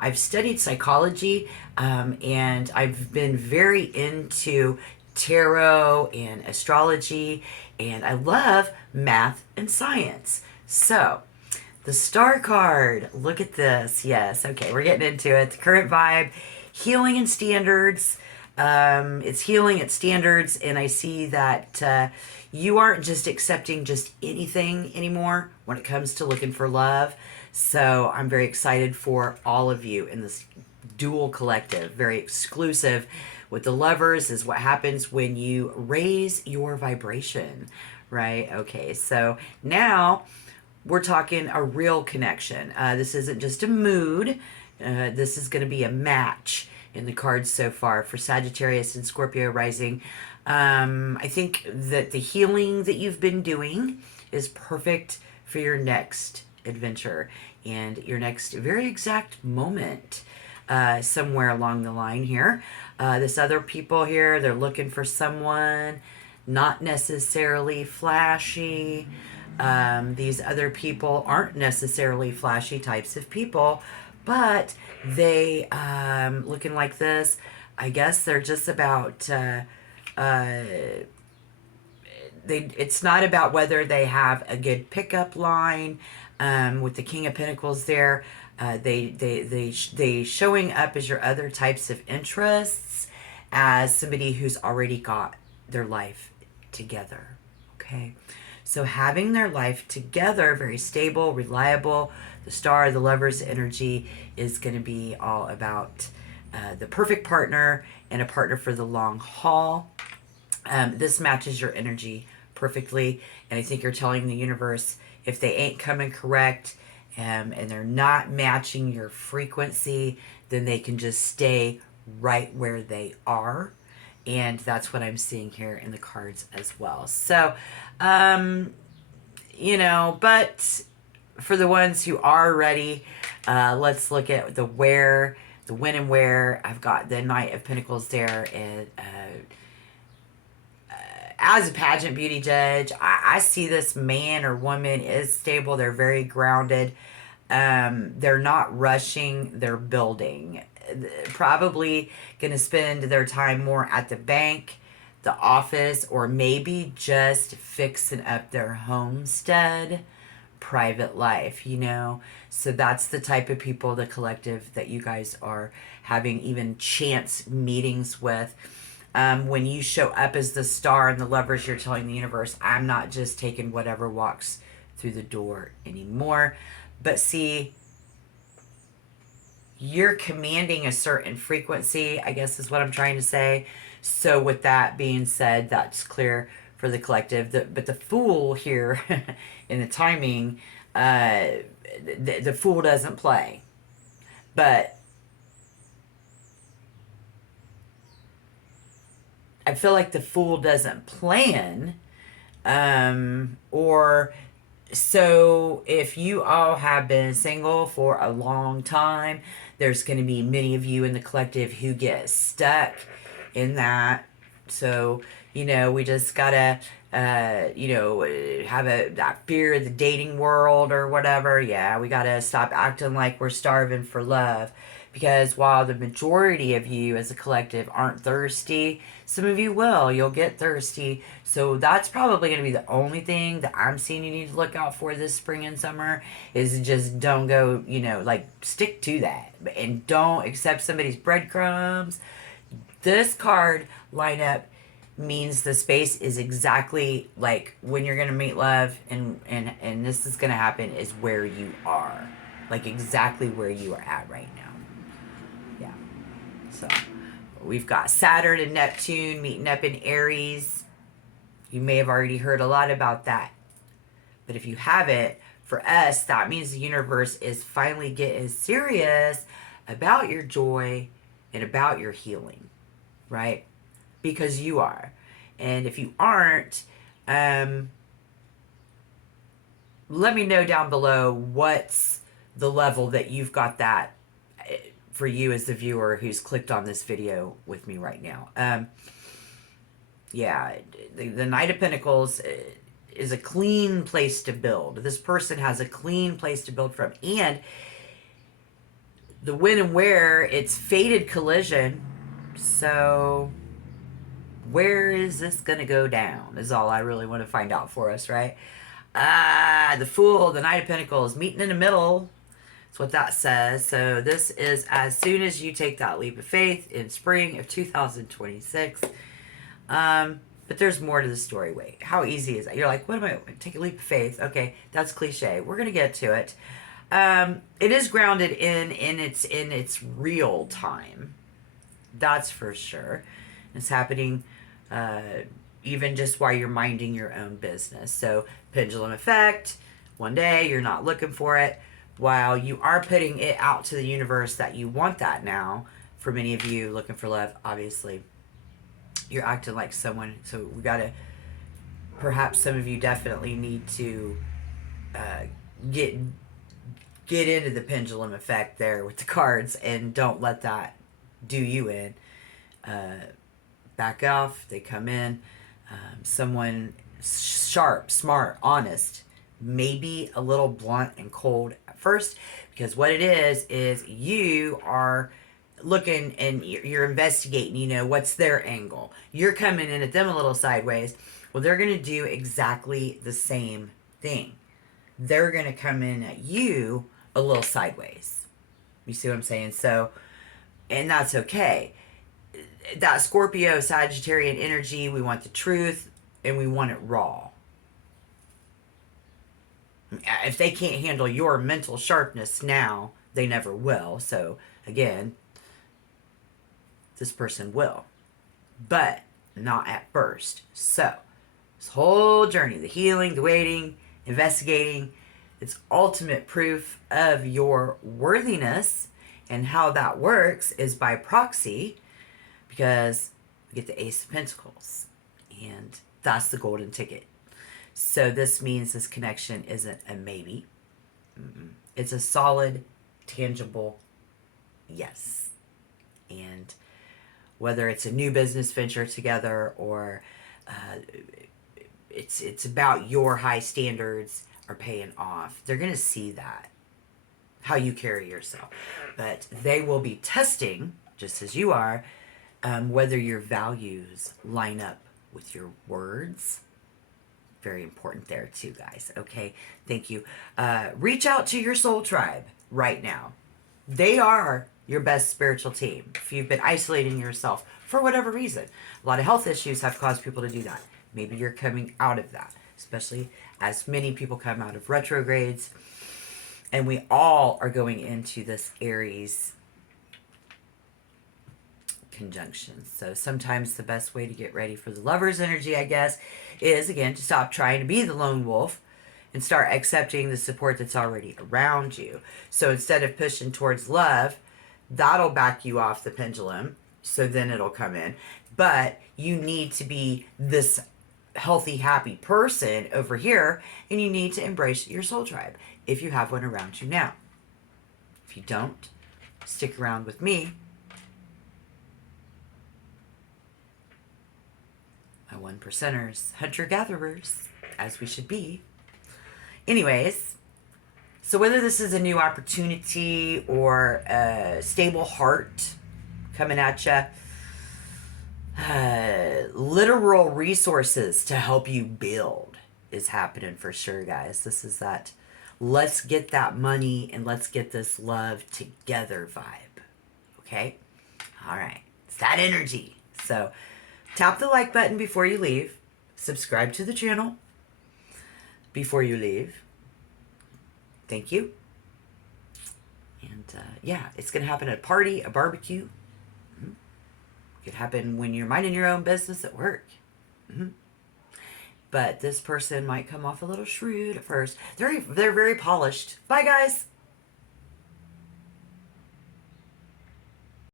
I've studied psychology, and I've been very into tarot and astrology, and I love math and science. So, the star card, look at this. Yes, okay, we're getting into it. The current vibe, healing and standards. It's healing at standards, and I see that you aren't just accepting just anything anymore when it comes to looking for love. So I'm very excited for all of you in this dual collective, very exclusive. With the lovers is what happens when you raise your vibration, right? Okay, so now we're talking a real connection. This isn't just a mood. This is going to be a match in the cards so far for Sagittarius and Scorpio rising. I think that the healing that you've been doing is perfect for your next adventure and your next very exact moment somewhere along the line here. This other people here, they're looking for someone not necessarily flashy. These other people aren't necessarily flashy types of people, but they looking like this. I guess they're just about it's not about whether they have a good pickup line. With the King of Pentacles there, they showing up as your other types of interests, as somebody who's already got their life together. Okay, so having their life together, very stable, reliable. The star, the lover's energy is going to be all about the perfect partner and a partner for the long haul. This matches your energy perfectly, and I think you're telling the universe if they ain't coming correct and they're not matching your frequency, then they can just stay right where they are. And that's what I'm seeing here in the cards as well. So, but for the ones who are ready, let's look at the where, the when and where. I've got the Knight of Pentacles there, and as a pageant beauty judge, I see this man or woman is stable. They're very grounded. They're not rushing. They're building. Probably going to spend their time more at the bank, the office, or maybe just fixing up their homestead, private life, So that's the type of people, the collective, that you guys are having even chance meetings with. When you show up as the star and the lovers, you're telling the universe, I'm not just taking whatever walks through the door anymore. But see, you're commanding a certain frequency, I guess is what I'm trying to say. So with that being said, that's clear for the collective. But the Fool here in the timing, the Fool doesn't play. But I feel like the Fool doesn't plan, or so if you all have been single for a long time, there's going to be many of you in the collective who get stuck in that. So, we just gotta, have that fear of the dating world or whatever. Yeah, we gotta stop acting like we're starving for love. Because while the majority of you as a collective aren't thirsty, some of you will. You'll get thirsty. So that's probably going to be the only thing that I'm seeing you need to look out for this spring and summer, is just don't go, stick to that. And don't accept somebody's breadcrumbs. This card lineup means the space is exactly like when you're going to meet love and this is going to happen is where you are. Like exactly where you are at right now. Yeah. So we've got Saturn and Neptune meeting up in Aries. You may have already heard a lot about that. But if you haven't, for us, that means the universe is finally getting serious about your joy and about your healing, right? Because you are. And if you aren't, let me know down below what's the level that you've got that for you as the viewer who's clicked on this video with me right now. Yeah, the Knight of Pentacles is a clean place to build. This person has a clean place to build from. And the when and where, it's fated collision. So where is this going to go down is all I really want to find out for us, right? The Fool, the Knight of Pentacles, meeting in the middle. That's what that says. So this is as soon as you take that leap of faith in spring of 2026. But there's more to the story. Wait, how easy is that? You're like, what am I? Take a leap of faith. Okay, that's cliche. We're gonna get to it. It is grounded in its real time. That's for sure. It's happening even just while you're minding your own business. So pendulum effect. One day you're not looking for it, while you are putting it out to the universe that you want that now. For many of you looking for love, obviously, you're acting like someone. So we gotta. Perhaps some of you definitely need to get into the pendulum effect there with the cards, and don't let that do you in. Back off. They come in. Someone sharp, smart, honest, maybe a little blunt and cold at first, because what it is you are looking and you're investigating, you know, what's their angle. You're coming in at them a little sideways. Well, they're going to do exactly the same thing. They're going to come in at you a little sideways. You see what I'm saying? So, and that's okay. That Scorpio, Sagittarian energy, we want the truth and we want it raw. If they can't handle your mental sharpness now, they never will. So, again, this person will. But not at first. So, this whole journey, the healing, the waiting, investigating, it's ultimate proof of your worthiness. And how that works is by proxy, because we get the Ace of Pentacles. And that's the golden ticket. So this means this connection isn't a maybe. It's a solid, tangible yes. And whether it's a new business venture together, or it's about your high standards are paying off, they're going to see that, how you carry yourself. But they will be testing, just as you are, whether your values line up with your words. Very important there too, guys. Okay, thank you. Reach out to your soul tribe right now. They are your best spiritual team. If you've been isolating yourself for whatever reason, a lot of health issues have caused people to do that. Maybe you're coming out of that, especially as many people come out of retrogrades. And we all are going into this Aries conjunction. So sometimes the best way to get ready for the Lover's energy, I guess, is, again, to stop trying to be the lone wolf and start accepting the support that's already around you. So instead of pushing towards love, that'll back you off the pendulum. So then it'll come in. But you need to be this healthy, happy person over here, and you need to embrace your soul tribe if you have one around you now. If you don't, stick around with me. My 1%ers, hunter-gatherers, as we should be. Anyways, so whether this is a new opportunity or a stable heart coming at you, literal resources to help you build is happening for sure, guys. This is that let's get that money and let's get this love together vibe. Okay? All right. It's that energy. So tap the like button before you leave. Subscribe to the channel before you leave. Thank you. And yeah, it's going to happen at a party, a barbecue. It could happen when you're minding your own business at work. But this person might come off a little shrewd at first. They're very polished. Bye, guys.